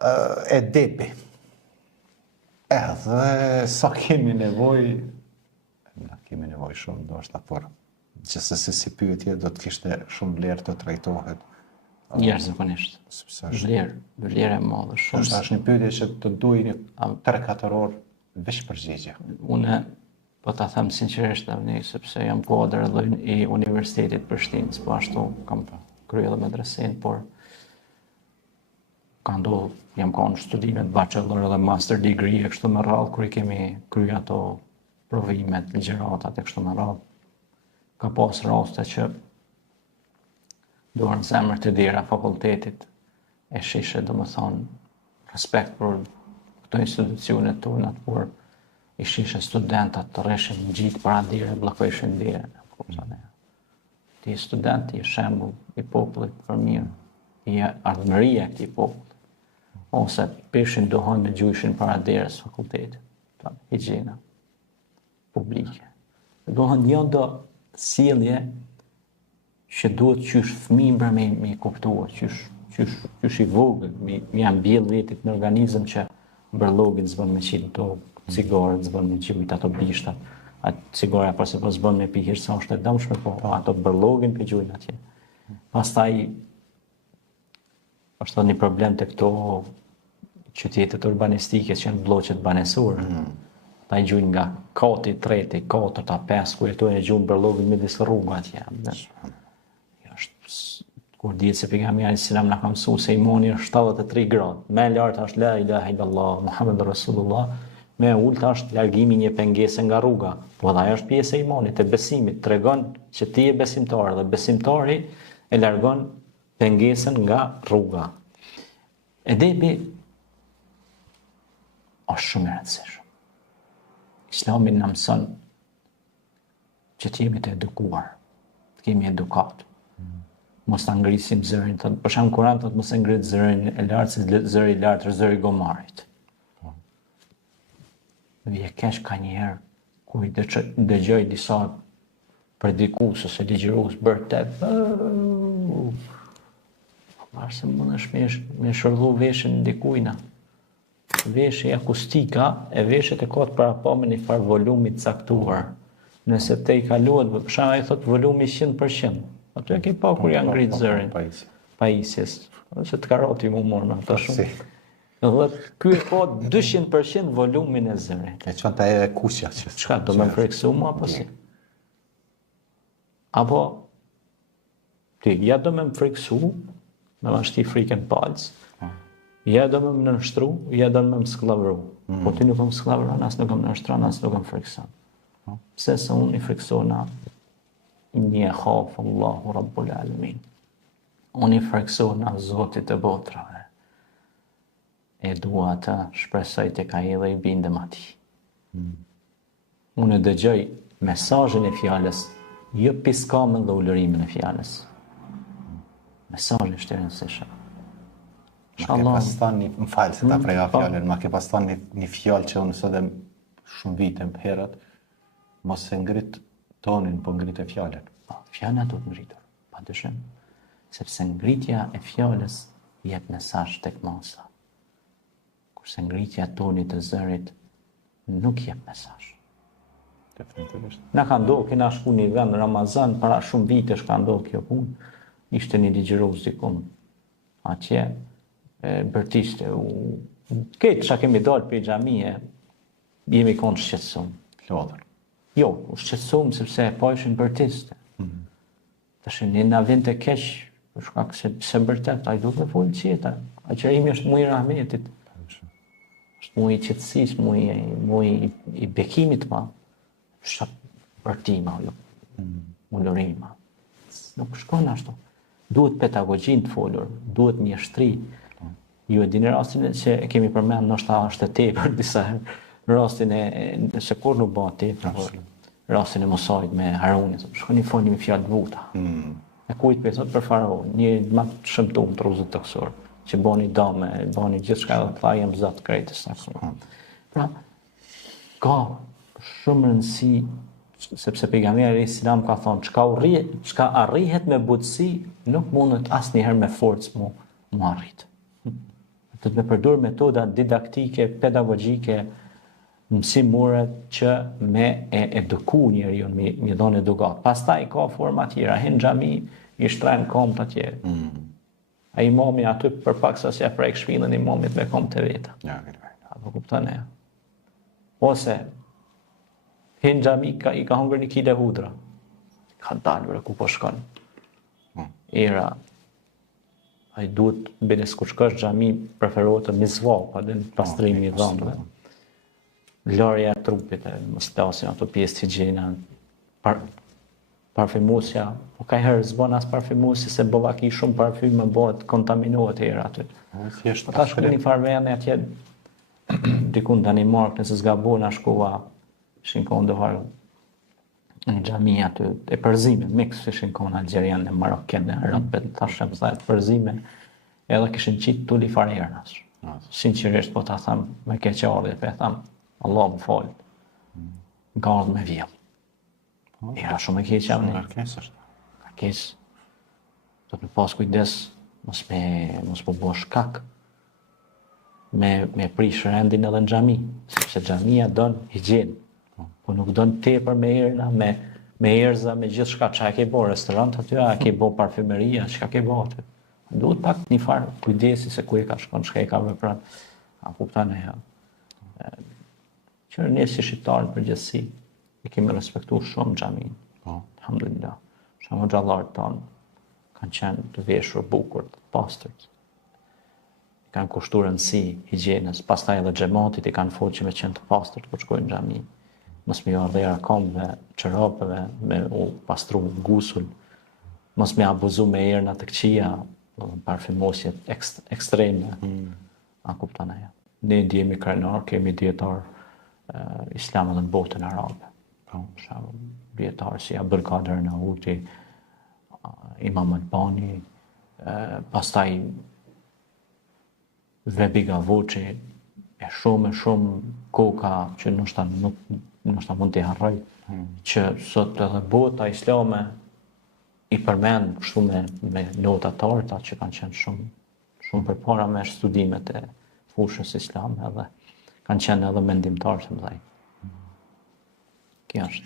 e depi. Edhe sa kemi nevoj, kemi nevoj shumë, do është por gjithsesi si pyetje do të kishte shumë vlerë të trajtohet. Jashtëzakonisht. Vlerë e madhe shumë. Është një pyetje që të duaj një 3-4 orë veç përgjigje. Unë po ta them sinqerisht tani sepse jam kuadër edhe i Universitetit Prishtinës, po ashtu kam kryer edhe medresen, por ka ndodhur jam kanë studimet bachelor dhe master degree e kështu me radhë kur I kemi kryer ato provimet, ligjëratat e kështu me radhë. Ka pas raste që duar në zemër të dira fakultetit e shishe domethënë respekt për këto institucionet tona, por I shishe studentat të rreshin në gjitë para dire, bllokojshin dire. Ti student, I shembull I popullit për mirë, I ardhmëria e këtij populli. Ose pishin duhon në gjyshin para dirës fakultetit. Higjiena publike. Duhon jo do sjellje që duhet qysh fëmijë me kuptuar, qysh I vogël, mi ambjell vetit në organizëm që bërllogin s'bën me qitë to, cigaret s'bën me qujt ato bishtat, atë cigara pas e pas bën me pi hirë sa është e dëmshme, po ato bërllogin për gjujnë atje. Pastaj është një problem të këto qytetet urbanistike që janë bloqet banesore. Ta I gjujnë nga kati, treti, katërta, 5, ku jetojnë e gjujnë bërllogin midis rruga atje. Kur dihet se pejgamberi selam na ka mësuar se imani është 73 gradë. Më e lartë është la ilaha illallah Muhammedur Rasulullah, më e ulët është largimi një pengese nga rruga. Po dhe ajo është pjesë e imanit, e besimit, tregon që ti je besimtar dhe besimtari e largon pengesën nga rruga. Edepi është shumë I rëndësishëm. Islami na mëson që të jemi të edukuar, të kemi edukat. Mos ta ngrisim zërin, për shembull Kurani thotë mos e ngrit zërin e lartë se zëri I lartë është zëri I gomarit. Vje kesh ka njëherë ku I dëgjoj disa predikus ose ligjërues bërë të parë se mundesh me shërdhu veshin dikujna. Veshje akustika e veshjet e ka të parapamë një farë volumi të caktuar. Nëse te I kaluat, për shembull ai thotë volumi 100%. Ato e ke pa kur janë ngrit zërin. Pajisjes. Ose të karoti mu morë me ata shumë. Dhe ky e ka 200% volumin e zërit. E çanta e kuqja që. Çka do më friksu mua apo si? Apo ti ja do më friksu, me vashti frikën palc. Ja do më nënshtru, ja do më skllavru. Po ti nuk më skllavron, as nuk më nënshtron, as nuk më frikson. Pse se unë I friksona një khafë Allahu Rabbul Alamin. Unë I friksona Zotit e botrave. E dua të shpresoj tek ai dhe I bindem atij. Unë dëgjoj mesazhin e fjalës, jo piskamën dhe ulërimin e fjalës. Mesazhi është I rëndësishëm. Ma ke pas thënë më fal se ta preja fjalën, ma ke pas thënë një fjalë që unë sot shumë vite herët mos e ngrit tonin, po ngrit e fjalën. Fjala do të ngritur, padyshim, sepse ngritja e fjalës jep mesazh tek masa. Kurse ngritja e tonit të zërit nuk jep mesazh. Definitivisht. Na ka ndodhur, kena shku në vend në Ramazan, para shumë vitesh ka ndodhur kjo punë. Ishte një ligjërues diku atje, bërtishte, këtë që kemi dalë për xhamie, jemi konë shqetësum. Lodhër. Jo, u shqetësum sepse po ishin bërtiste. Tash ne na vjen të keq, për shkak se vërtet ai duhet të folë qeta. Aqërimi është muaj I rahmetit. Është muaj I qetësisë, muaj I bekimit ma. Shaq bërtima, ulërima. Nuk shkon ashtu. Duhet pedagogjin të folur, duhet mjeshtri. Ju e dini rastin që e kemi përmend, ndoshta është e tepër disa herë. Rastin e se kur nuk bëhet tepër. Rastin e Musait me Harunin, shkoni folni me fjalë të buta. E kujt për Faraon, një më të shëmtuar të rruzët toksor, që bani dame, bani gjithçka dhe tha jam zot krejtës. Pra, ka shumë rëndësi sepse pejgamberi Selam ka thonë çka arrihet me butësi nuk mundet asnjëherë me forcë mu arrit. Do të me përdur metoda didaktike, pedagogjike, mësimore që me e eduku njeriu, me dhënë edukat. Pastaj ka forma tjera, hin xhami, i shtren komt atje. A imami aty përpaksa se ja prek shpinën imamit me komt të veta. Ja, apo kupton e. Ose hin xhami i ka hungër një kile hudra. Ka dalur ku po shkon. Era ai duhet benes kur shkosh xhami preferohet të mizvall, pa den pastrimi i dhëmbëve. Lorja e trupit, mos lasin ato pjesë të higjiena. Parfymusja, po ka herë zbon as parfymusi se bovaki shumë parfyme bëhet kontaminohet era aty. Thjesht Ta shkoj në farvene atje diku në Danimark, nëse zgabon na shkova shinkon do har në xhami aty e përzime, mix shinkon algjerian e maroken e arabet, thashë sa përzime, edhe kishin qit tuli farernas. Sinqerisht po ta them me keqardhje, po e them, Allah më fal. Nga ardhë me vjell. Era shumë e keq jam ne. Kërkes. Do të pas kujdes mos po bësh shkak me prish rendin edhe në xhami, sepse xhamia don higjinë. Po nuk don tepër me erna, me erza, me gjithçka. Çka ke bë restorant aty, a ke bë parfymeria, çka ke bë aty. Duhet pak një farë kujdesi se ku e ka shkon, çka e ka vepran. A kupton e ja. Që ne si shqiptarë përgjithësi i kemi respektuar shumë xhamin. Alhamdulillah. Shumë xhallarët tonë kanë qenë të veshur bukur, të pastërt. Kanë kushtuar rëndësi higjienës, pastaj edhe xhamatit i kanë folë që me qenë të pastërt kur shkojnë në xhami. Mos me ardhera kombëve, çorapeve, me u pastru gusul, mos me abuzu me erna të këqija, parfymosje ekstreme. A kupton ajo? Ne ndjemi krenar, kemi dietar islam edhe në botën arabe. Për shembull, dietar si Abdul Qadir Nauti, Imam Albani, pastaj Vebi Gavoçi, e shumë koka që ndoshta mund t'i harroj, që sot edhe bota islame i përmend kështu me nota të arta që kanë qenë shumë përpara me studimet e fushës islame edhe kanë qenë edhe mendimtarë të mëdhenj. Kjo është.